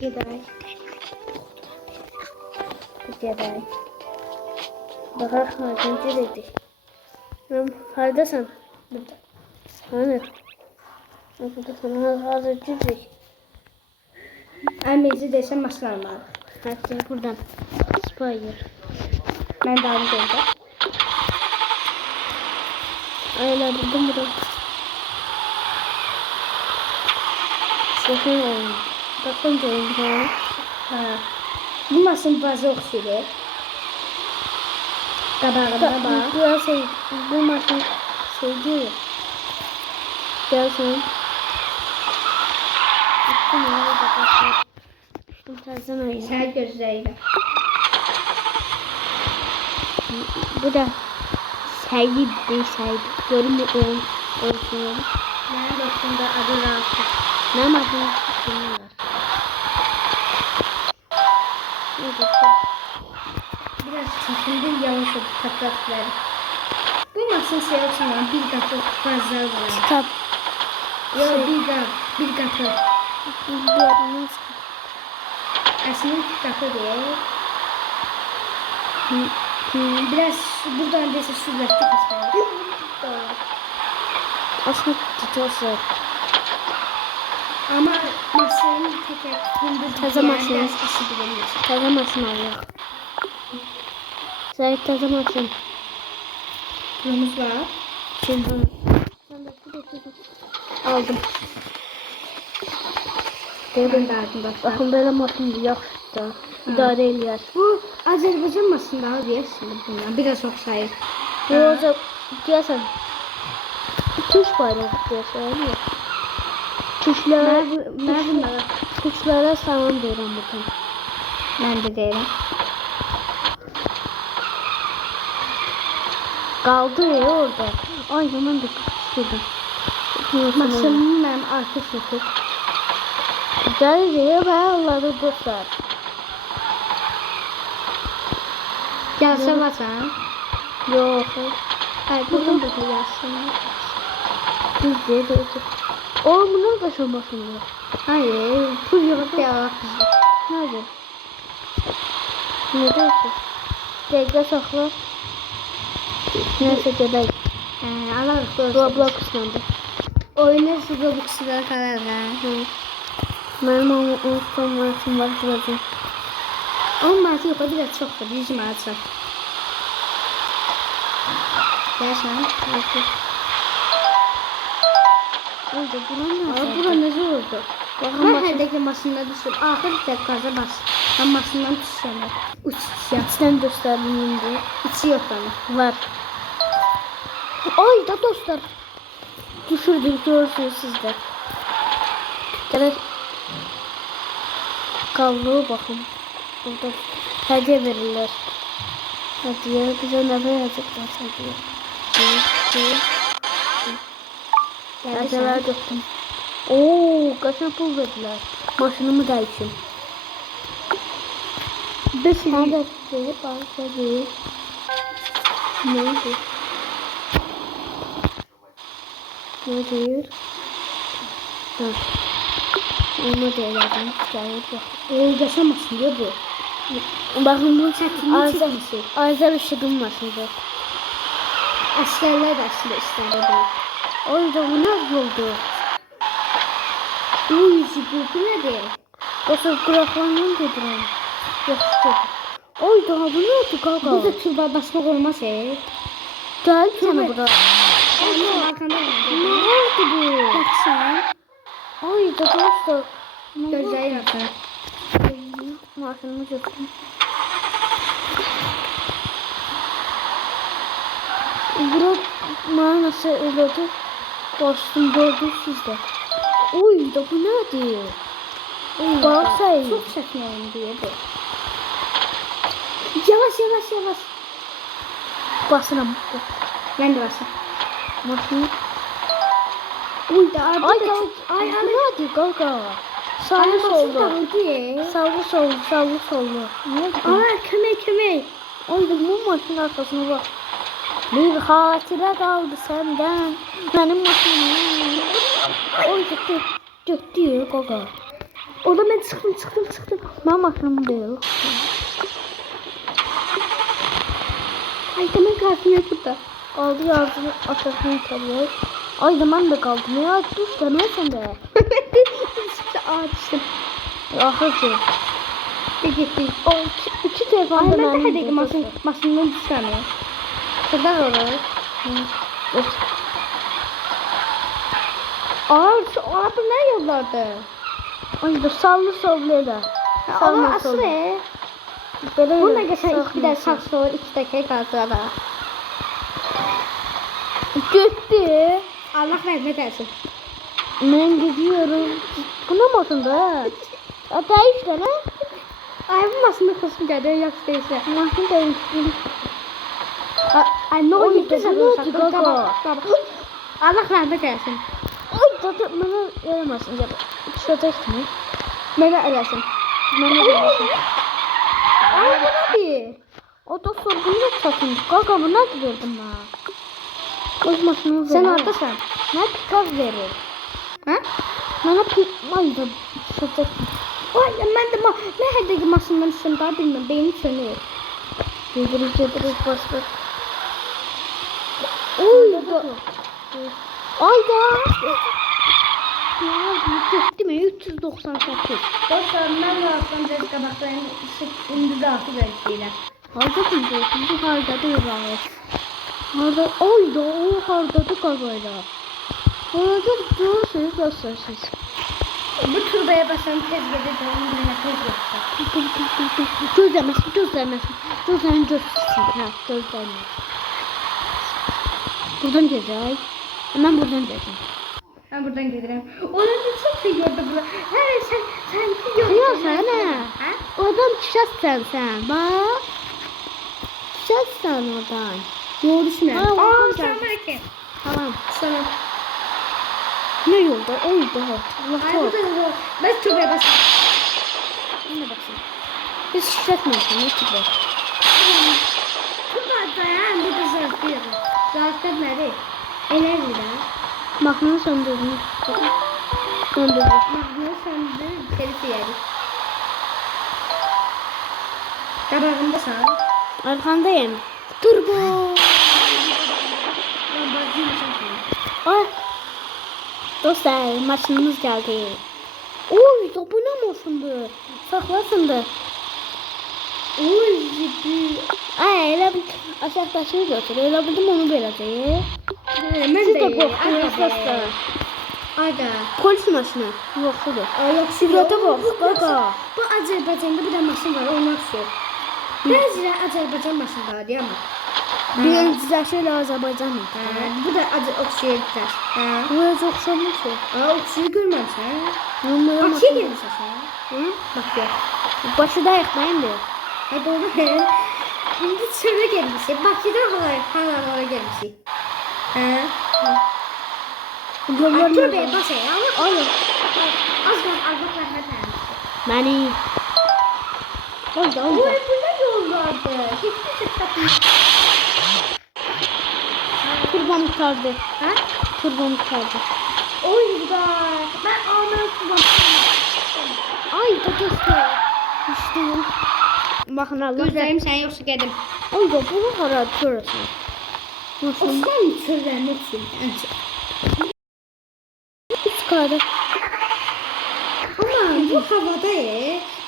Gidelim. Gidelim. Bakar harcıncı dedi. Haradasın? Burada. Hani? Burada sana harcıncı dedi. Annesi desem maşın almalı. Hatta buradan. Spire. Ben daha önce oldu. Ayarladım burada. Bakın oyun. Bakın oyun. Ha. Bu maşın bazı oxidi. Qabağında bak. Bu şey, bu maşın şey değil. Gelsin. Gittim ya da bakar. Düştüm tarzan oyun. Sen gözleriyle. Bu da Seyit değil Seyit. Görünmüyor olsun. Benim dostumda adı Rafi. Ne maşın bilmiyorlar. Biraz çekindim yanlış oldu taklatları. Bu maşın seviyesinden bir katı fazla var. Kitap. Yok bir katı. Bilmiyorum nasıl. Aslında iki katı değil. Biraz buradan dese sürekli kısmı. Aslında tutarsa. Ama maşının teker gündüz Taze maşın. biraz işi bilemiyor. Taze maşın alıyor. Seyit taze maşın. Pulumuz var. Şimdi aldım. Ben de aldım bak. Bakın böyle maşın yok da. İdare ediyor. Bu Azerbaycan maşında abi şimdi bundan biraz çok sayı. Bu olacak diyorsan. Tuş bayrağı diyorsan öyle mi? Tuşlara salam diyorum bakın. Ben de değilim. Kaldı ya orada. Ay hemen de tutuşturdum. Maşının benim arka sökük. Güzel diye ben Allah'ı dostlar. Gelse basan. Yok. Ay buradan da yazsın. Düz diye de o bunlar da şamasında. Hayır. Pul yok ya. Nerede? Nerede ki? Tekrar sakla. Neyse gedək. Alarıq doğrusu. Roblox islandı. Oyunu Robux'da karar ver. Mənim unutduğum marşım var şurada. Onun marşı yok, o biraz çoktur. 100 marşı. Gerçekten. Oldu buna ne? Bura necə oldu? Baxın Mən maşın. hərdəki maşında düşür. Axır da qaza bas. Ben maşından düşürəm. Uçuşa. İçdən göstərdim indi. İçi yok ama. Var. Ay da dostlar. Düşürdük görürsünüz sizdə. Gələk. Qallığa baxın. Burada hədiyyə verirlər. Hədiyyə bizə nə verəcəklər hədiyyə. Hədiyələr götürdüm. Oo, qaçır pul verdilər. Maşınımı dəyişim. 5 adet başladı. Neydi? Ne diyor? Ha. Onu da elədim. Gəlir bax. Yaşamasın diyor bu. Baxın bu Çətinlik çəkmişik. Azər işığım maşınıdır. Əsgərlər də əslində istədi bunu. Orada bu nasıl oldu? Uy, bu nədir? Yoksa kulaklarından getireyim. Yapıştırdım. Oy daha bu ne oldu kaka? Burada turba basmaq olmaz Gel sana burada. Allah arkanda Ne oldu bu? Baxsan. Ay da dostlar. Gözləri yaxın. Maşınımı götürdüm. Bura bana nasıl öldü? Bastım gördüm sizde. Oy da bu nedir? Bak sen. Çox çəkməyim deyə bu. Yavaş. Basıram. Mən də basım. Maşını. Uy da arada Ay da kal. çok. Ay bu nedir kaka? Sağlı sollu. soldu. Sağlı sollu. Ne oldu? Aa kömək. Oy da bu maşının arkasına bak. Bir hatire kaldı senden. Benim maşınım. Oy gitti. Gitti kaka. Orada ben çıktım. Ben maşınım değil. Ay demek kartım yok burada. Aldı yazını atasını çalıyor. Ay zaman da kaldım ya. Dur deme sen de. Şimdi ağaçtım. Ahırcı. Gitti. O iki telefon da Ben de benim. hadi maşından düşsene. Kadar olur. Evet. Şu araba ne yollarda? Ay dur sallı da. Ama aslı. Böyle Bununla geçen bir de sağ sol 2 dakika kalsa da. Gitti. Allah rahmet eylesin. Ben gidiyorum. Bu ne masında? Hatta işte ne? Ay bu maşında kısım geldi yaxşı değilse. Maşın değişti. Ay ne Oy, oldu? bu ne oldu kaka? Allah rahmet eylesin. Ay tadı bana yaramazsın. Şurada mi? Mənə eləsin. Bana yaramazsın. Ay bu nədir? O da sorduğunu da çatın. Kaka bu ne verdim ben? Öz maşını verir. Sən hardasan? Ne pikaz verir? Hə? Bana pikaz da şurada. Ay mən də mən hərdəki maşından düşdüm daha bilmirəm. Beynim sönür. Gediririz bastır. Oy da. Ay da. Ya gitti mi? 398. Dostlar mən razıdan cəz qabaqlarını indi daxil edəcəklər. Harda buldu? Bu harda değil. Harda? Oy da o harda da kazayla. Orada durursunuz gösterirsiniz. Bu turbaya basan tez gelir de onu bilmə tez yoksa. Gözlemesin. Gözlerini göstersin. Ha gözlerini. Buradan gezey. Hemen buradan gezey. Mən buradan gedirəm. Onun da çox şey gördü bura. Hə sən Kıyar sana. Hə? Oradan düşersen sen. Bak. Düşersen oradan. Yol düşmür. Ha, oradan gel. selamünaleyküm. Tamam. Sana. Ne yolda? O yolda. Allah Ay korusun. burada yol. Ben turbaya basam. Yine baksın. Biz şişletmeyelim. Ne gibi? Turba dayan bir de zarf verir. Zarfta nədir? Enerjiden. Mahnını söndürdüm. Söndürdüm. Mahnı söndü. Telif yedik. Qabağındasan. Arkandayım. Turbo. Ben bakayım. Ay. Dostlar maçımız geldi. Oy topu ne moşundu. Saklasındı. Oy ciddi. Ay öyle bir aşağıdaşını götür. Öyle bildim onu vereceğim. Mən Siz də de aga. korkuyorsunuz. Aga. Polis maşını. Yok şurada. Ay yok Surata bak, gaga. Bu Azərbaycanda bir də maşın var, onlar sür. Bəziləri Azərbaycan maşınları deyil mi? Birincisi şöyle Azerbaycan mı? Bu da oxşayırlar. Hə. Bu da çok şanlı şey. Oxşayı görməmsən? Onlara Bakıya maşını. gelirsən sən? Hı? Bakıya. Başı da yakmayın diyor. Hə doğru. İndi çölə gəlmişik. Bakıda havalara gəlmişik. Hə. Turbaya basay ama Alın. az qala Allah rəhmət eləsin. Beni. Oldu oldu. Oy bu nə yollardı? Heç bir Turbam kurtardı. Hə? Turbam kurtardı. Oy da. Mən anam kullandım. Ay da dostlar. Düştüm. Bakın Allah. Gözlərim sən yoxsa gedim. Ay da bunu hara görürsün. Nasıl? Osman çöllərini üçün. Üç kare. Ama bu havada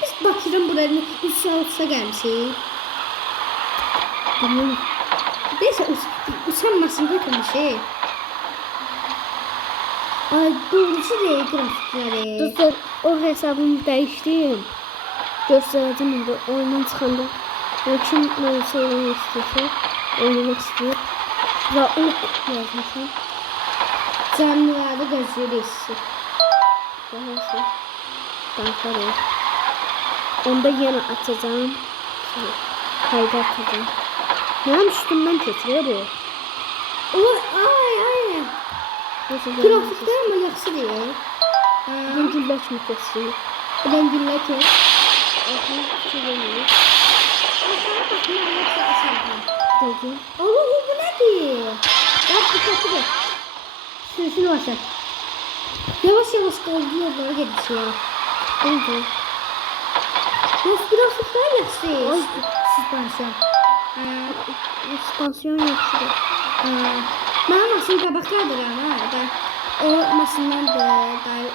biz Bakıdan buranın 3 altısa gəlmişik. Tamam. Neyse uçan maşını götürmüşük. Ay doğrusu değil grafikleri. Dostlar o hesabımı değiştirdim. Göstereceğim orada. Oyundan çıkanda. Kim söylemek istiyorsa oynamak istiyor. Rauf yazmışım. Canlılarda gözlüyoruz. Neyse. Ben sarayım. Onda yine açacağım. Kayda atacağım. Benim üstümden keçiyor bu. Olur ay. Neyse. Grafikler ama yaxşı değil. Ben gülləşmə keçiyor. Ben güllek yok. Altına çiğneniyor. Dedi. Allah bu nedir? Bak dikkatli bak. Sürüşünü başlat. Yavaş yavaş doldu yollara geçiyor. Oldu. Biz grafikler Ay. yapsız. Suspansiyon. Ekspansiyon yaxşıdır. Mənim maşın qabaqdadır ama da o maşından da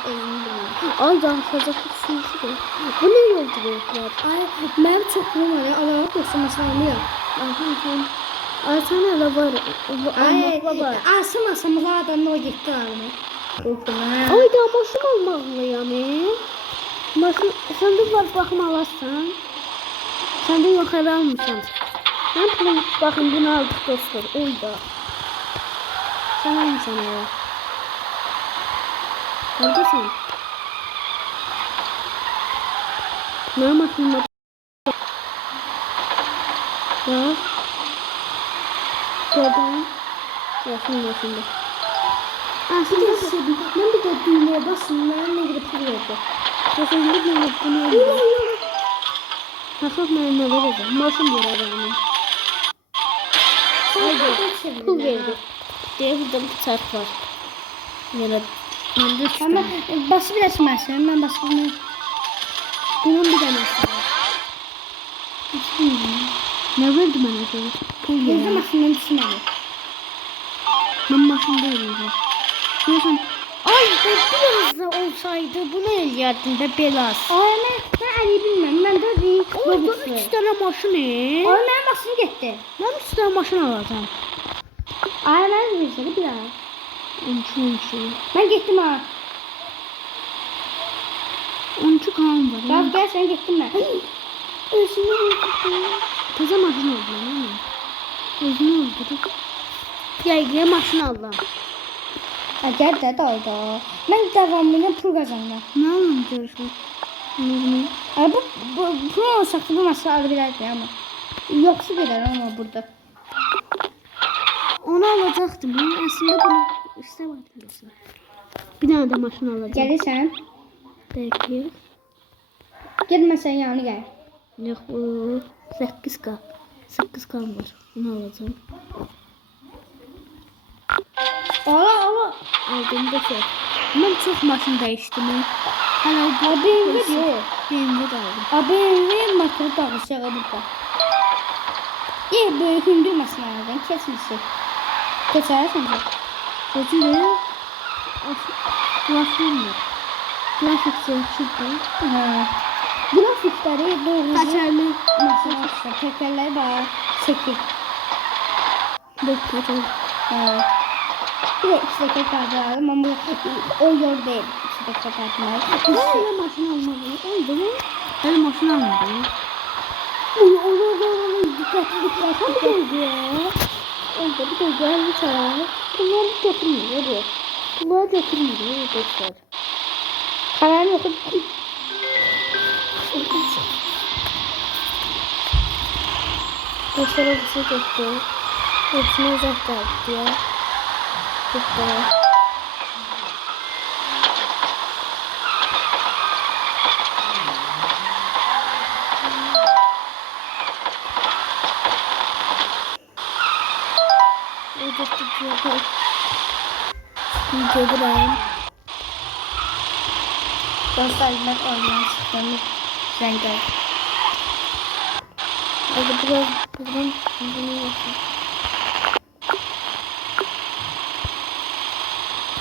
özünü bilmir. Ay danışacaq sürücüdür. Bu ne yoldu böyüklər? Ay, mənim çox pulum var ya. Allah'a qoysa maşın almıyor. Ay sen hele var. Ay, Almakla var. asım masamıza adamda o gitti alma. Qopuna. Ay da maşın almalıyam. Maşın, sen de var bakım alarsan. Sen de yok hele almışsın. Ben pulum bakın bunu aldık dostlar. Oy da. Sen almışsın ya. Neredesin? Ne maşınla? Ya. Gördün. Yaşında. Aslında ben bir de düğmeye basın. Ben ne gidip duruyordu. Yaşında ben bunu öldüm. Nasıl ben ne vereceğim? Maşın bir adamım. Haydi. Pul verdi. Diye burada bir çarp var. Böyle. Ben de üç Ama tane. bası biraz maşın. Ben bası bilmiyorum. Bunun bir tanesi var. Hiç bilmiyorum. Ne verdi bana acaba? Pul Burada verdi. maşından düşünmedi. Ben maşın değilim. Diyorsan. Ay biraz da olsaydı bunu eləyərdin də belas. Ay, ben Ali bilmem. Ben de değil. Orada 3 tane maşın Ay, benim maşın gitti. Ben 3 tane maşın alacağım. Ay, ben de bir daha. 13. Ben gittim ha. 13 kan var. Bak gel sen gittin ben. Özünü öldürdü. Taze maşın oldu değil mi? Özünü öldürdü. Ya maşın aldım. Gel de oldu. Ben devamlı pul kazandım. Ne alalım görüşürüz. Ay, bu pul olsaydı bu maçı alabilirdi ama. Yoksa gider ama burada. Onu alacaktım. Ben aslında bunu istemedim. Bir tane de maşın alacağım. Gelirsen. Peki. Gitme sen yanına gel. Yok bu 8K. 8K var. Onu alacağım. Ala. Aldım da çok. Ben çok maşın değiştim. Hala bu BMW yok. BMW de aldım. BMW motoru da aşağı burada. İyi böyle hündür maşınlardan kesmişsin. Geçersin de. Gözü de Grafiğim var. Grafik şurada. Grafikleri doğru. Kaçarlı. Maşın açtı. Tekerleri var. Çekil. Bekle. Evet. Bir de 2 dakika kaldı ama o yol değil. 2 dakika kaldı. Ben maşın almadım. Oldu mu? Ben maşın almadım. Dikkatli. Hadi oldu ya. Oldu bir de geldi çağır. Bunları götürmüyor bu. Bunları götürmüyor dostlar. Karar yok. Dostlar o bizi götürdü. Hepsine uzak geldi ya. Dostlar. Videodayım. Dostlar ben oynayan çıktığımı rengi. Hadi biraz buradan bunu yapayım.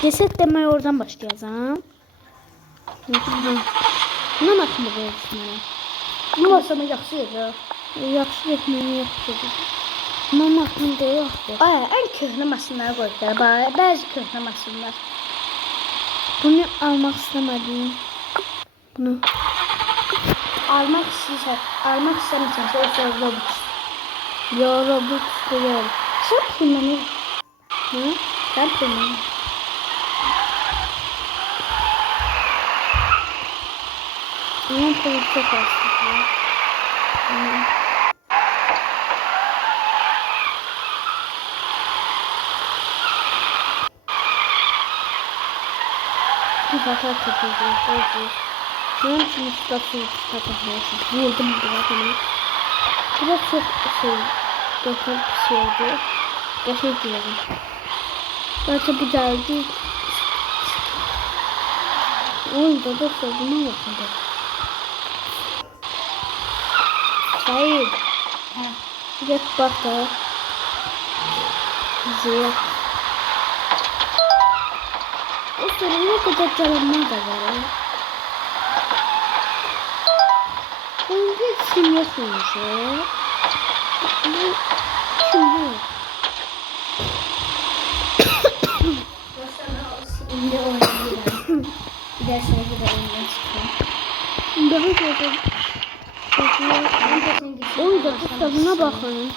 Ceset demeye oradan başlayacağım. Ne maçında böylesine? Bu masamı yaxşı ya. Yaxşı etmeni yaxşı edir. Ama maçında yoxdur. Ay, en köhnə maşınları qoydular. Bəzi köhnə maşınlar. Bunu almak istemedim. Bunu. Almaq istəmirsən, o Robux. Ya Robux değil. Sən pulunu. Ne? Sən pulunu. Bunun pulu çok az. Bir bakar kapıyı. Bunun için ustası kapatıyorsun. Vurdum biraz ama. Biraz çok görsel bir şey oldu. Gerçek diyorum. Gerçi bu geldi. Oyunda da sorduğuma bakıldı. Hayır. Ha. Git bak da. Ziyet. O sırada ne kadar canlanma da var. Önce isim yapıyormuş ya. Bu kim bu? Şimdi oynayacağım. Bir de sonra gidelim çıkıyorum. Daha güzel. Oy da kitabına bakın.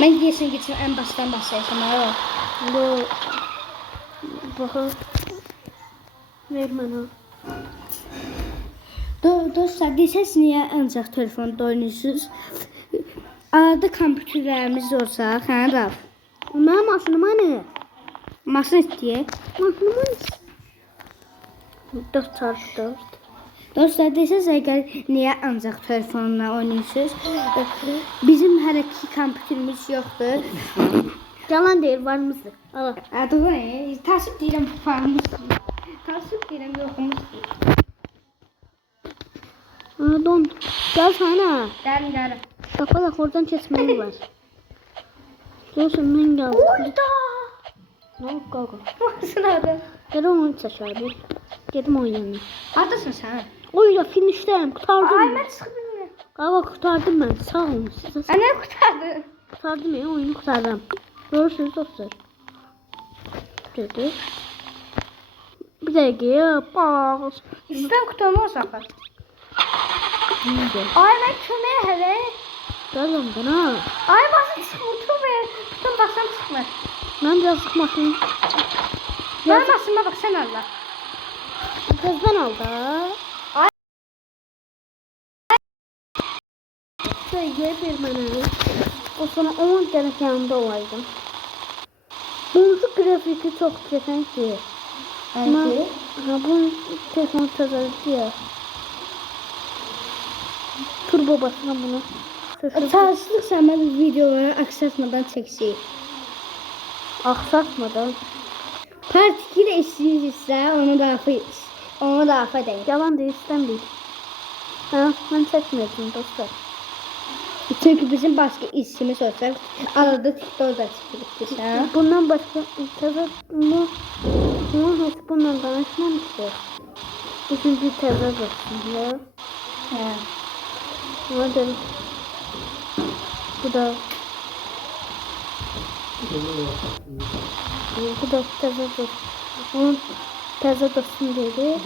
Ben diyesin geçim en baştan başlayacağım. Ha. Bu bakın. Ver bana. Dostlar, desəz niyə ancaq telefonda oynayırsınız? Arada kompüterlərimiz olsa, hə Raf? Mənim maşınıma ne? Maşın istəyək. Maşınıma ne? 4x4. Dostlar, desəz əgər niyə ancaq telefonla oynayırsınız? Bizim hələ ki kompüterimiz yoxdur. Yalan değil, varımızdır. Allah. Adı ne? Tasvip deyirəm, farımız. Tasvip deyirəm, yoxumuz. Aa, don. Gel sana. Dərin. Bak bak oradan kesmeli var. Diyorsun ben geldim. Orada. Ne oldu kalkın. Varsın adı. Gel onu seçer bir. Geldim oynayalım. Adısın sən? Oyla finişteyim. Kurtardım. Ay, mən çıxıb bilmirəm. Galiba kurtardım ben. Sağ olun size. Ana qurtardı. Kurtardım ya, oyunu kurtardım. Görürsünüz dostlar. Dedi. Bir dakika ya. Bak. İstəm qutamı o saxlar. İyice. Ay, mən köməyə hələ. Gel lan bana. Ay, basın çıxmır, otur be. Bütün basam çıxmır. Ben biraz sıkmasın. Mənim basıma bax, sən Allah. Kızdan aldı. Ay. Söyle bir bana. O sonra 10 tane yanında olaydım. Bunun grafiki çok güzel ki. Ama ha, bunun telefonu tasarladı ya. Turbo basına bunu. Çalışırsa mən videoları aksatmadan çəksək. Aksatmadan. Part 2 də istəyirsə, onu da edək. Yalan değil, istem değil. Ha, ben çekmiyordum dostlar. Çünki bizim başqa işimiz olsa, arada TikTok'da çıxırıq. Bundan başka tezat bu. Bunun hiç bundan danışmamıştı. Üçüncü tezat olsun ya. Hə. Hadi. Bu da. Bu da tezat olsun. Bunun tezat olsun dedi.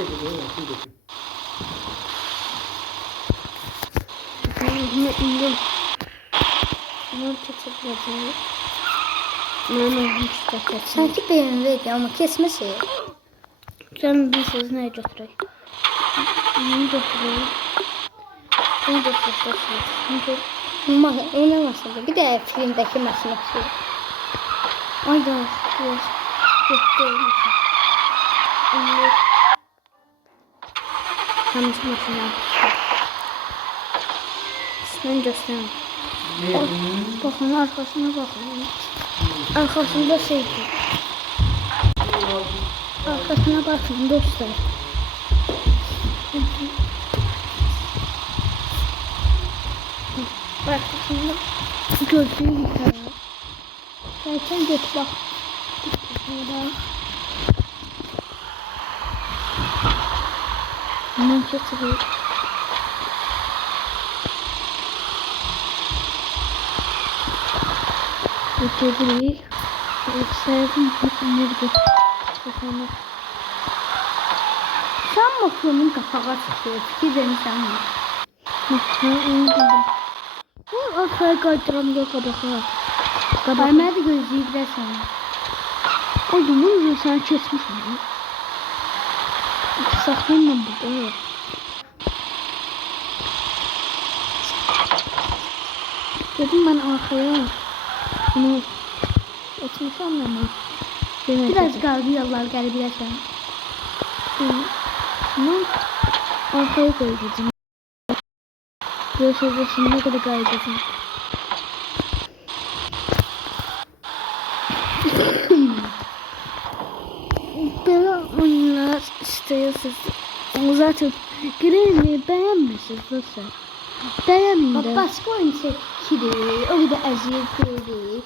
Bunu indim. Bunu çekeceğim. Bunu hiç çekeceğim. Sanki BMW-dir, amma kesməsi. Canım bir söz neye götüreyim? Bunu götüreyim. Bunu götüreyim. Oynamasın da. Bir də filmdəki maşın oxşuyur. Ay da. Biraz götüreyim. Onu tanışmasına. Sen göstereyim. Bakın arkasına bakın. Arkasında şeydi. Arkasına bakın dostlar. Arkasında gözlüğü yıkar. Zaten göt bak. Burada. Hemen getiriyor. Götürüyor. Sevdim. Nerede? Bakalım. Sən motorun qapağı çıxıyor. Fikir vermişəm mi? Ha, onu bildim. Bu arkaya kaydıram yok kabağa. Ay, mənə də gözləyə bilərsən. O zaman sen kesmişsin. Saklayayım ben burada. Dedim ben arkaya. Bunu etmişim ama. Biraz qaldı yollar gələ bilərsən. Bunu arkaya koyacağım. Görüşürüz şimdi ne kadar kaydedeceğim. Böyle oyunlar istiyorsunuz. Ama zaten Granny'i beğenmişsiniz dostlar. Dayanın. Başka oyun çekilir. O kadar əziyyət verir.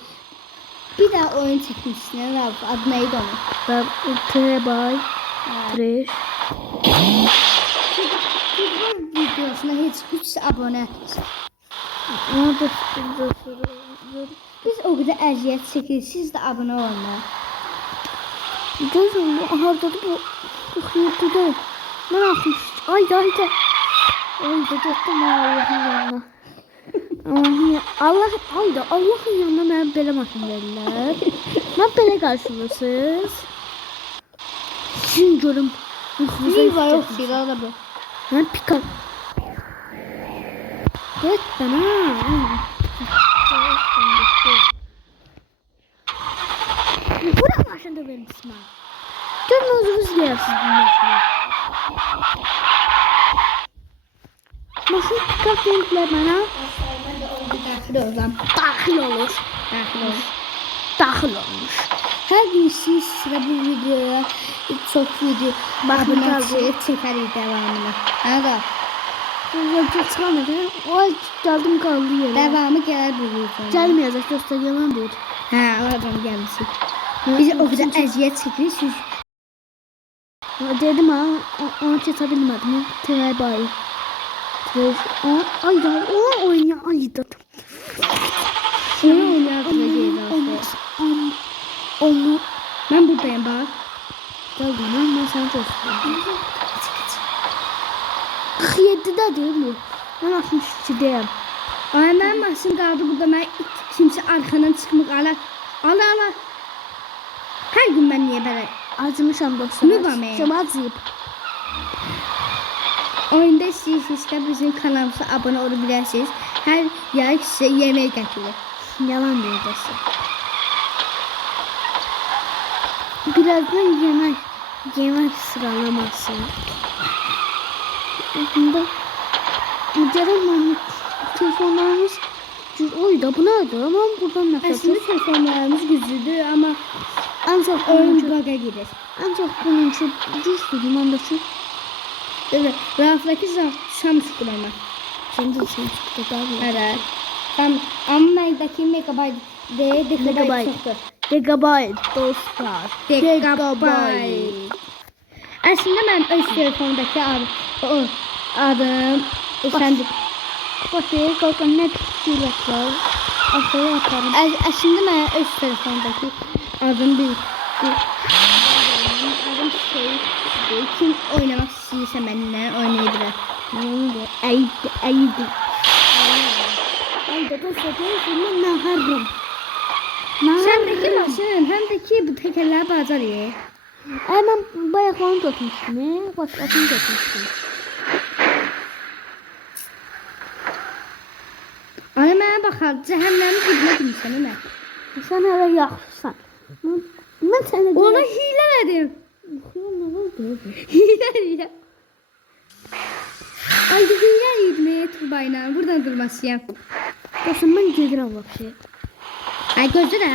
Bir daha oyun çekmişsin. Rauf adı neydi onun? Ben Trebay. Trash. Futbol videosuna heç 3 abone. Orada Biz o kadar əziyyət çekirik. Siz de abone olun. gözüm hardadır bu? 47'de. Ben atmış. Ay da. Ay da gittim Allah'ın yanına. Allah'ın yanına ben belə maşın verirlər. Mən belə qarşılasız. Sizin görüm. Bir var yok bir da bu. Ben pikar. Evet bana. Buna maşında benim ismim. Görün özünüz gelirsiniz bu maşına. Maşın pikar verirlər bana. Daxil olur. Daxil olmuş. Her gün siz sıra bu videoya çok video abone çekerik devamını. Ha da Çok çıkamadı. O geldim kaldı yere. devamı gelir bu videoya. Gelmeyecek göstereceğim bir. Ha oradan gelmişsin. Biz o kadar əziyyət çekirik siz. Dedim ha onu kesebilmedim. Tray bay. Ay da o oynuyor ay da. Oyun oynayacağız. Onu Ben buradayım bak. geldim ben sana göstereyim. 47'de değil mi? Ben 62'deyim. Ay mən maşın qaldı burada. Mən kimsə arxadan çıxmaq ala. Ala. Hər gün mən niyə belə Acımışam dostlar. Müba mı? Çok acıyıp. oyunda istəyirsinizsə bizim kanalımıza abunə ola bilərsiniz. Hər yay sizə yemək gətirir. Yalan değil dostlar. Birazdan yemek sıralaması. Bunda Ceren telefonlarımız oy da bu nerede? Ama buradan nefes. Əslində telefonlarımız güclüdür, amma Ancak oyun oyuncu. baga gedir. Ancak bunun şu düştü limandaki. Evet, Rauf'daki Samsung ama. Şimdi sen çıktı daha. Evet. Amma məndəki megabayt deyil, Megabayt. dekabayt çoxdur. Gigabyte dostlar. Dekabayt. Əslində mən öz telefondakı adım efendim. Bak bir kalkan ne pişirlik var. Aşağıya atarım. Əslində mən öz telefondakı adım bir adım şey kim oynamaq istəyirsə mənimlə oynayabilir. Aydı. Ayda dostlar telefonum ne harım. Səndəki maşın həm də ki bu təkərləri bacarır. Ben bayaklarını tutmuştum. Başkasını tutmuştum. Ana mənə baxar, cəhənnəmin dibinə girmişsən mən. Sen hala yaxşısan. Ben seni Ona hilə elədim. Hilə. Ay hilə yedim turbayla. Buradan durmasıyam. Dostum ben gedirəm vəbşi. Ay gözlə də.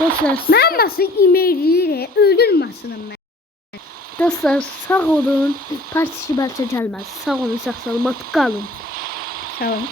Dostlar, Mən maşın imeyliyir, öldürməsinəm mən. dostlar sağ olun. Partisi belki gelmez. Sağ olun, sağ salamat kalın. Sağ ol.